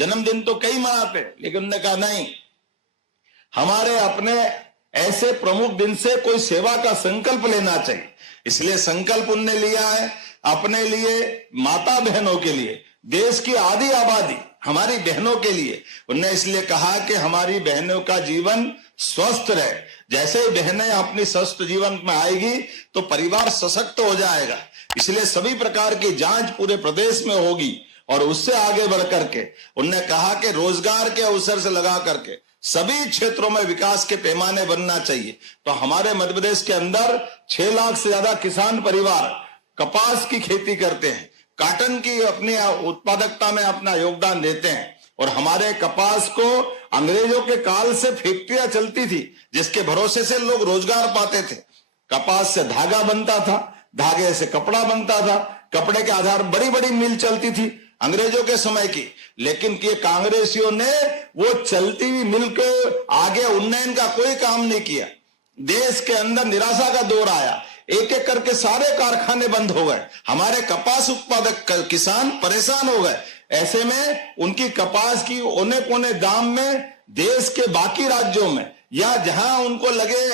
जन्मदिन तो कई मनाते हैं, लेकिन उन्होंने कहा नहीं, हमारे अपने ऐसे प्रमुख दिन से कोई सेवा का संकल्प लेना चाहिए। इसलिए संकल्प उनने लिया है अपने लिए, माता बहनों के लिए, देश की आधी आबादी हमारी बहनों के लिए। उन्होंने इसलिए कहा कि हमारी बहनों का जीवन स्वस्थ रहे। जैसे ही बहनें अपनी स्वस्थ जीवन में आएगी तो परिवार सशक्त हो जाएगा। इसलिए सभी प्रकार की जांच पूरे प्रदेश में होगी। और उससे आगे बढ़ करके उन्होंने कहा कि रोजगार के अवसर से लगा करके सभी क्षेत्रों में विकास के पैमाने बनना चाहिए। तो हमारे मध्य प्रदेश के अंदर 6 लाख से ज्यादा किसान परिवार कपास की खेती करते हैं, कॉटन की अपनी उत्पादकता में अपना योगदान देते हैं। और हमारे कपास को अंग्रेजों के काल से फैक्ट्रियां चलती थी, जिसके भरोसे से लोग रोजगार पाते थे। कपास से धागा बनता था, धागे से कपड़ा बनता था, कपड़े के आधार बड़ी बड़ी मिल चलती थी अंग्रेजों के समय की। लेकिन कि कांग्रेसियों ने वो चलती हुई मिल के आगे उन्नयन का कोई काम नहीं किया। देश के अंदर निराशा का दौर आया, एक एक करके सारे कारखाने बंद हो गए, हमारे कपास उत्पादक किसान परेशान हो गए। ऐसे में उनकी कपास की औने पौने दाम में देश के बाकी राज्यों में या जहां उनको लगे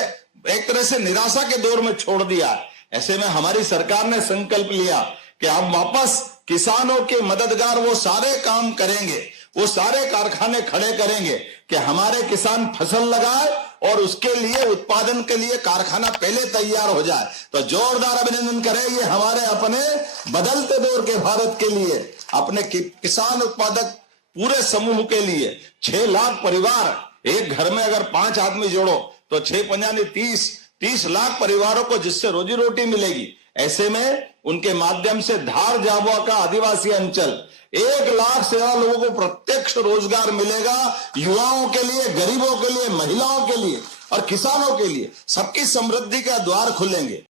एक तरह से निराशा के दौर में छोड़ दिया। ऐसे में हमारी सरकार ने संकल्प लिया कि अब वापस किसानों के मददगार वो सारे काम करेंगे, वो सारे कारखाने खड़े करेंगे कि हमारे किसान फसल लगाए और उसके लिए उत्पादन के लिए कारखाना पहले तैयार हो जाए। तो जोरदार अभिनंदन करें ये हमारे अपने बदलते दौर के भारत के लिए, अपने किसान उत्पादक पूरे समूह के लिए। 6 लाख परिवार, एक घर में अगर 5 आदमी जोड़ो तो 6×5 30 लाख परिवारों को जिससे रोजी रोटी मिलेगी। ऐसे में उनके माध्यम से धार झाबुआ का आदिवासी अंचल 1 लाख से ज्यादा लोगों को प्रत्यक्ष रोजगार मिलेगा। युवाओं के लिए, गरीबों के लिए, महिलाओं के लिए और किसानों के लिए सबकी समृद्धि का द्वार खुलेंगे।